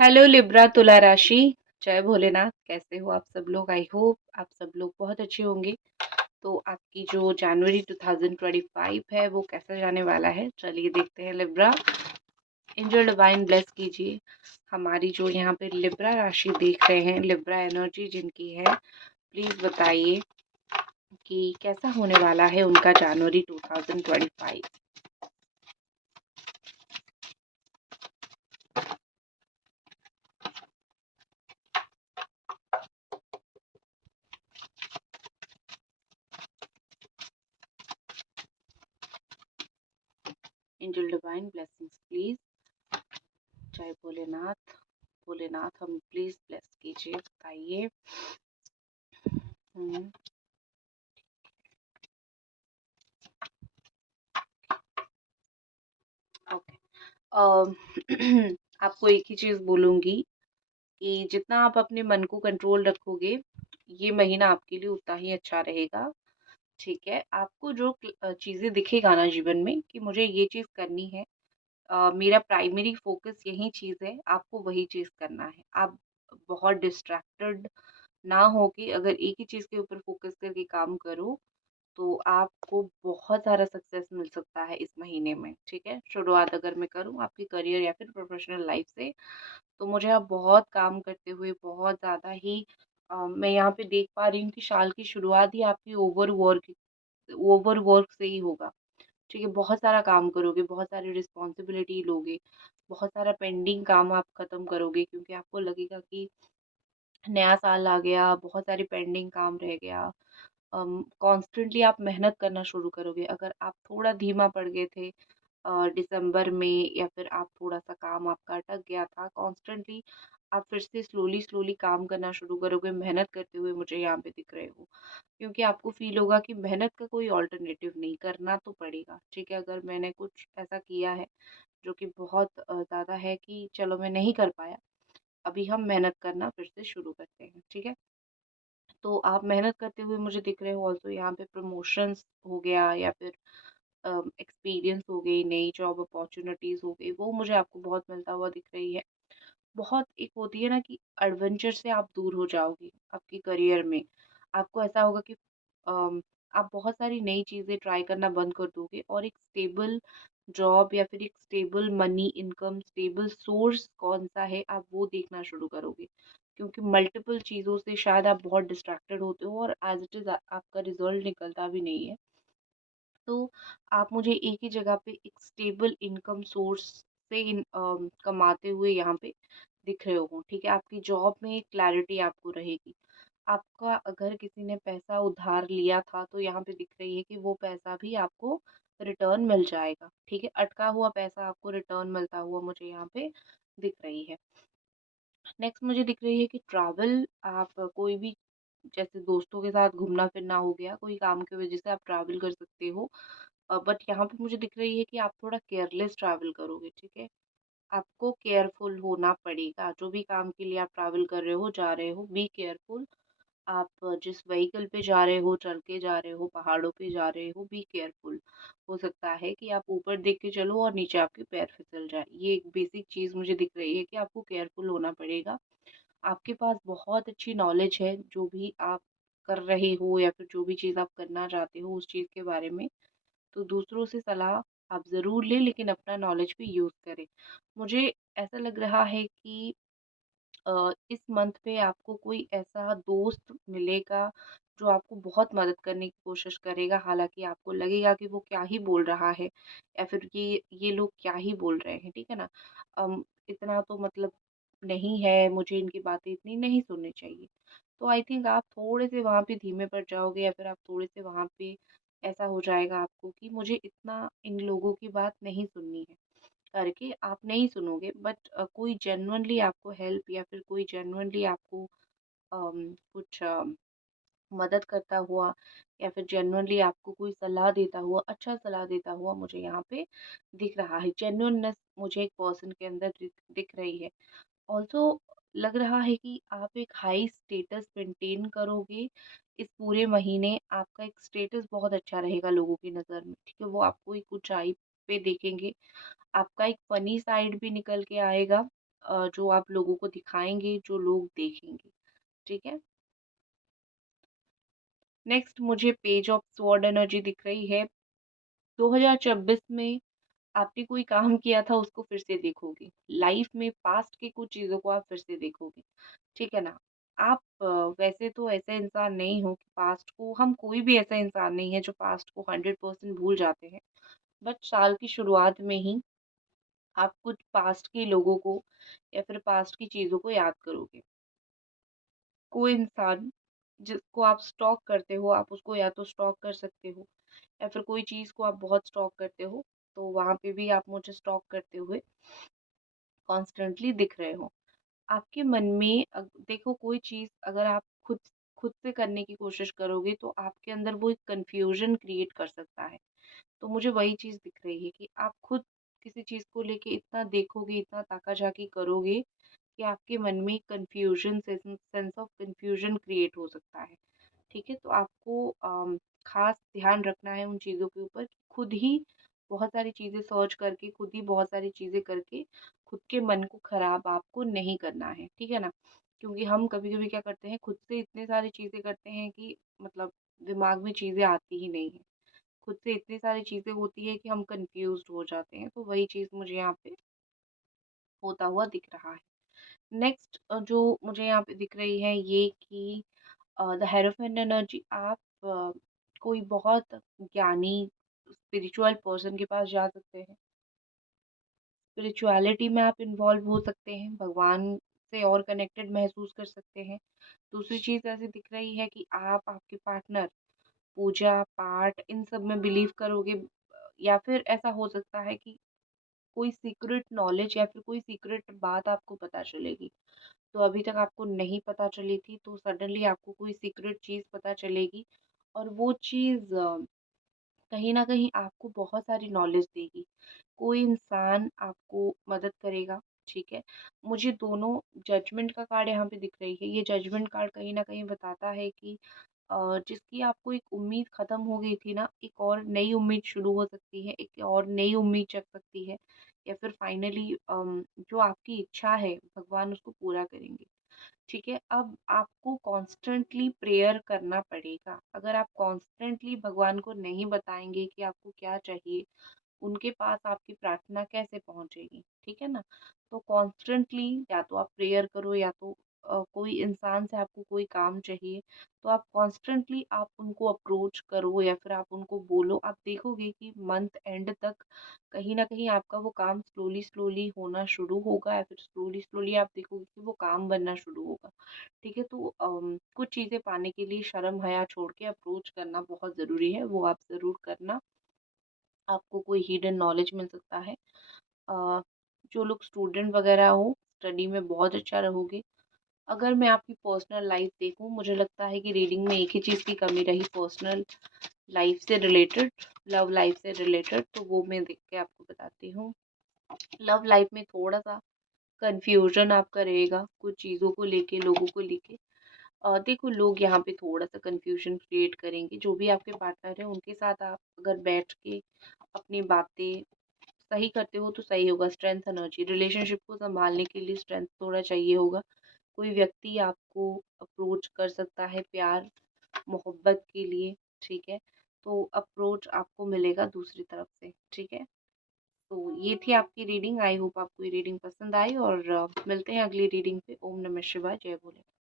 Hello Libra तुला राशि। जय भोलेनाथ। कैसे हो आप सब लोग? आई होप आप सब लोग बहुत अच्छे होंगे। तो आपकी जो जनवरी 2025 है वो कैसा जाने वाला है, चलिए देखते हैं। लिब्रा, एंजल डिवाइन ब्लेस कीजिए हमारी जो यहाँ पे लिब्रा राशि देख रहे हैं, लिब्रा एनर्जी जिनकी है, प्लीज बताइए कि कैसा होने वाला है उनका जनवरी 2025। Angel divine blessings please. जय भोलेनाथ। भोलेनाथ हम प्लीज ब्लेस कीजिए, बताइए। हम्म, ओके। अम, आपको एक ही चीज बोलूंगी कि जितना आप अपने मन को कंट्रोल रखोगे, ये महीना आपके लिए उतना ही अच्छा रहेगा। ठीक है, आपको जो चीजें दिखेगा ना जीवन में कि मुझे ये चीज करनी है, मेरा प्राइमरी फोकस यही चीज है, आपको वही चीज करना है। आप बहुत डिस्ट्रैक्टेड ना हो कि अगर एक ही चीज के ऊपर फोकस करके काम करो तो आपको बहुत सारा सक्सेस मिल सकता है इस महीने में। ठीक है, शुरुआत अगर मैं करूँ आपकी करियर या फिर प्रोफेशनल लाइफ से, तो मुझे आप बहुत काम करते हुए बहुत ज़्यादा ही मैं यहाँ पे देख पा रही हूँ कि साल की शुरुआत ही आपकी ओवर वर्क से ही होगा। ठीक है, बहुत सारा काम करोगे, बहुत सारी रिस्पॉन्सिबिलिटी लोगे, बहुत सारा पेंडिंग काम आप खत्म करोगे, क्योंकि आपको लगेगा कि नया साल आ गया, बहुत सारी पेंडिंग काम रह गया। कॉन्स्टेंटली आप मेहनत करना शुरू करोगे। अगर आप थोड़ा धीमा पड़ गए थे दिसंबर में, या फिर आप थोड़ा सा काम आपका अटक गया था, कॉन्स्टेंटली आप फिर से स्लोली स्लोली काम करना शुरू करोगे, मेहनत करते हुए मुझे यहाँ पे दिख रहे हो। क्योंकि आपको फील होगा कि मेहनत का कोई ऑल्टरनेटिव नहीं, करना तो पड़ेगा। ठीक है, अगर मैंने कुछ ऐसा किया है जो कि बहुत ज़्यादा है कि चलो मैं नहीं कर पाया, अभी हम मेहनत करना फिर से शुरू करते हैं। ठीक है, तो आप मेहनत करते हुए मुझे दिख रहे हो। ऑल्सो यहाँ पे प्रमोशंस हो गया, या फिर एक्सपीरियंस हो गई, नई जॉब अपॉर्चुनिटीज हो गई, वो मुझे आपको बहुत मिलता हुआ दिख रही है। बहुत एक होती है ना कि एडवेंचर से आप दूर हो जाओगे आपके करियर में। आपको ऐसा होगा कि आप बहुत सारी नई चीज़ें ट्राई करना बंद कर दोगे, और एक स्टेबल जॉब या फिर एक stable money income, stable source कौन सा है आप वो देखना शुरू करोगे। क्योंकि मल्टीपल चीज़ों से शायद आप बहुत डिस्ट्रैक्टेड होते हो, और एज इट इज़ आपका रिजल्ट निकलता भी नहीं है। तो आप मुझे एक ही जगह पे एक स्टेबल इनकम सोर्स से कमाते हुए यहाँ पे दिख रहे हो। ठीक है, आपकी जॉब में एक क्लैरिटी आपको रहेगी। आपका अगर किसी ने पैसा उधार लिया था, तो यहाँ पे दिख रही है कि वो पैसा भी आपको रिटर्न मिल जाएगा। ठीक है, अटका हुआ पैसा आपको रिटर्न मिलता हुआ मुझे यहाँ पे दिख रही है। नेक्स्ट मुझे दिख रही है कि ट्रैवल, आप कोई भी, जैसे दोस्तों के साथ घूमना फिरना हो गया, कोई काम की वजह से आप ट्रैवल कर सकते हो। बट यहाँ पे मुझे दिख रही है कि आप थोड़ा केयरलेस ट्रैवल करोगे। ठीक है, आपको केयरफुल होना पड़ेगा। जो भी काम के लिए आप ट्रैवल कर रहे हो, जा रहे हो, बी केयरफुल। आप जिस व्हीकल पे जा रहे हो, चल के जा रहे हो, पहाड़ों पे जा रहे हो, बी केयरफुल। हो सकता है कि आप ऊपर देख के चलो और नीचे आपके पैर फिसल जाए। ये एक बेसिक चीज मुझे दिख रही है कि आपको केयरफुल होना पड़ेगा। आपके पास बहुत अच्छी नॉलेज है, जो भी आप कर रहे हो या फिर जो भी चीज़ आप करना चाहते हो उस चीज़ के बारे में। तो दूसरों से सलाह आप ज़रूर लें, लेकिन अपना नॉलेज भी यूज़ करें। मुझे ऐसा लग रहा है कि इस मंथ पे आपको कोई ऐसा दोस्त मिलेगा जो आपको बहुत मदद करने की कोशिश करेगा। हालाँकि आपको लगेगा कि वो क्या ही बोल रहा है, या फिर ये लोग क्या ही बोल रहे हैं, ठीक है ना? इतना तो मतलब नहीं है, मुझे इनकी बातें इतनी नहीं सुननी चाहिए। तो आई थिंक आप थोड़े से वहाँ पे धीमे पड़ जाओगे, या फिर आप थोड़े से वहाँ पे ऐसा हो जाएगा आपको कि मुझे इतना इन लोगों की बात नहीं सुननी है, करके आप नहीं सुनोगे। बट कोई जेन्युइनली आपको हेल्प, या फिर कोई जेन्युइनली आपको कुछ मदद करता हुआ, या फिर जेन्युइनली आपको कोई सलाह देता हुआ, अच्छा सलाह देता हुआ मुझे यहाँ पे दिख रहा है। जेन्युइननेस मुझे एक पर्सन के अंदर दिख रही है। ऑल्सो लग रहा है कि आप एक हाई स्टेटस मेंटेन करोगे इस पूरे महीने। आपका एक स्टेटस बहुत अच्छा रहेगा लोगों की नज़र में। ठीक है, वो आपको एक ऊंचाई पे देखेंगे। आपका एक फनी साइड भी निकल के आएगा। जो आप लोगों को दिखाएँगे, जो लोग देखेंगे, ठीक है? नेक्स्ट मुझे पेज ऑफ स्वॉर्ड एनर्जी दिख रही है। 2026 में आपने कोई काम किया था उसको फिर से देखोगे। लाइफ में पास्ट की कुछ चीज़ों को आप फिर से देखोगे, ठीक है ना? आप वैसे तो ऐसे इंसान नहीं हो कि पास्ट को हम कोई भी ऐसा इंसान नहीं है जो पास्ट को 100% भूल जाते हैं। बट साल की शुरुआत में ही आप कुछ पास्ट के लोगों को या फिर पास्ट की चीज़ों को याद करोगे। कोई इंसान जिसको आप स्टॉक करते हो, आप उसको या तो स्टॉक कर सकते हो या फिर कोई चीज़ को आप बहुत स्टॉक करते हो, तो वहाँ पे भी आप मुझे स्टॉक करते हुए कॉन्स्टेंटली दिख रहे हो। आपके मन में देखो कोई चीज़ अगर आप खुद खुद से करने की कोशिश करोगे तो आपके अंदर वो एक कन्फ्यूज़न क्रिएट कर सकता है। तो मुझे वही चीज़ दिख रही है कि आप खुद किसी चीज़ को लेके इतना देखोगे, इतना ताका-झाकी करोगे कि आपके मन में confusion sense of confusion create हो सकता है। ठीक है? तो आपको ख़ास ध्यान रखना है उन चीज़ों के ऊपर। खुद ही बहुत सारी चीज़ें सर्च करके, खुद ही बहुत सारी चीज़ें करके, खुद के मन को ख़राब आपको नहीं करना है, ठीक है ना? क्योंकि हम कभी-कभी क्या करते हैं, खुद से इतनी सारी चीज़ें करते हैं कि मतलब दिमाग में चीज़ें आती ही नहीं हैं। खुद से इतनी सारी चीज़ें होती हैं कि हम कन्फ्यूज़्ड हो जाते हैं, तो वही चीज़ मुझे यहाँ पे होता हुआ दिख रहा है। नेक्स्ट जो मुझे यहाँ पे दिख रही है ये कि द हेरोफेंट एनर्जी आप कोई बहुत ज्ञानी स्पिरिचुअल पर्सन के पास जा सकते हैं। स्पिरिचुअलिटी में आप इन्वॉल्व हो सकते हैं, भगवान से और कनेक्टेड महसूस कर सकते हैं। दूसरी चीज़ ऐसी दिख रही है कि आप, आपके पार्टनर पूजा-पाठ इन सब में बिलीव करोगे, या फिर ऐसा हो सकता है कि कोई सीक्रेट नॉलेज या फिर कोई सीक्रेट बात आपको पता चलेगी। तो अभी तक आपको नहीं पता चली थी, तो सडनली आपको कोई सीक्रेट चीज़ पता चलेगी और वो चीज़ कहीं न कहीं आपको बहुत सारी नॉलेज देगी। कोई इंसान आपको मदद करेगा, ठीक है? मुझे दोनों जजमेंट का कार्ड यहाँ पे दिख रही है। ये जजमेंट कार्ड कहीं न कहीं बताता है कि जिसकी आपको एक उम्मीद ख़त्म हो गई थी ना, एक और नई उम्मीद शुरू हो सकती है, एक और नई उम्मीद जग सकती है या फिर फाइनली जो आपकी इच्छा है, भगवान उसको पूरा करेंगे। ठीक है? अब आपको कॉन्स्टेंटली प्रेयर करना पड़ेगा। अगर आप कॉन्स्टेंटली भगवान को नहीं बताएँगे कि आपको क्या चाहिए, उनके पास आपकी प्रार्थना कैसे पहुँचेगी, ठीक है ना? तो कॉन्स्टेंटली या तो आप प्रेयर करो या तो कोई इंसान से आपको कोई काम चाहिए, तो आप कॉन्स्टेंटली आप उनको अप्रोच करो या फिर आप उनको बोलो। आप देखोगे कि मंथ एंड तक कहीं न कहीं आपका वो काम स्लोली-स्लोली होना शुरू होगा या फिर स्लोली-स्लोली आप देखोगे कि वो काम बनना शुरू होगा, ठीक है? तो कुछ चीज़ें पाने के लिए शर्म-हया छोड़ के अप्रोच करना बहुत ज़रूरी है, वो आप ज़रूर करना। आपको कोई हिडन नॉलेज मिल सकता है। अ, जो लोग स्टूडेंट वगैरह हो, स्टडी में बहुत अच्छा रहोगे। अगर मैं आपकी पर्सनल लाइफ देखूँ, मुझे लगता है कि रीडिंग में एक ही चीज़ की कमी रही, पर्सनल लाइफ से रिलेटेड, लव लाइफ से रिलेटेड, तो वो मैं देख के आपको बताती हूँ। लव लाइफ में थोड़ा-सा कन्फ्यूज़न आपका रहेगा, कुछ चीज़ों को लेके, लोगों को लेके। देखो लोग यहाँ पे थोड़ा-सा कन्फ्यूज़न क्रिएट करेंगे, जो भी आपके पार्टनर हैं उनके साथ आप अगर बैठ के अपनी बातें सही करते हो तो सही होगा। स्ट्रेंथ एनर्जी रिलेशनशिप को संभालने के लिए स्ट्रेंथ थोड़ा चाहिए होगा। कोई व्यक्ति आपको अप्रोच कर सकता है प्यार मोहब्बत के लिए, ठीक है? तो अप्रोच आपको मिलेगा दूसरी तरफ से, ठीक है? तो ये थी आपकी रीडिंग। आई होप आपको ये रीडिंग पसंद आई और मिलते हैं अगली रीडिंग पे। ओम नमः शिवाय, जय भोले।